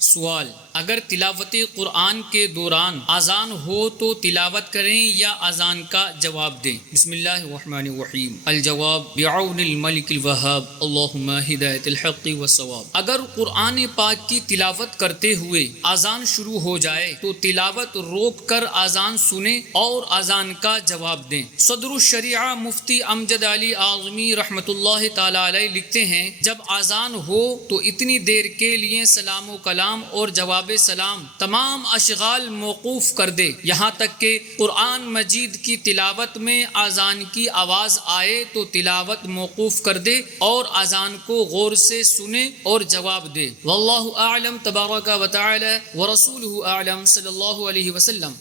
سوال: اگر تلاوت قرآن کے دوران اذان ہو تو تلاوت کریں یا اذان کا جواب دیں؟ بسم اللہ الرحمن الرحیم۔ الجواب: بعون الملک الوہاب، اللہم ہدایت الحق والصواب۔ اگر قرآن پاک کی تلاوت کرتے ہوئے اذان شروع ہو جائے تو تلاوت روک کر اذان سنیں اور اذان کا جواب دیں۔ صدر الشریعہ مفتی امجد علی اعظمی رحمۃ اللہ تعالی علیہ لکھتے ہیں، جب اذان ہو تو اتنی دیر کے لیے سلام و کلام اور جواب سلام تمام اشغال موقوف کر دے یہاں تک کہ قرآن مجید کی تلاوت میں اذان کی آواز آئے تو تلاوت موقوف کر دے اور اذان کو غور سے سنے اور جواب دے۔ واللہ اعلم تبارک و تعالی ورسولہ اعلم صلی اللہ علیہ وسلم۔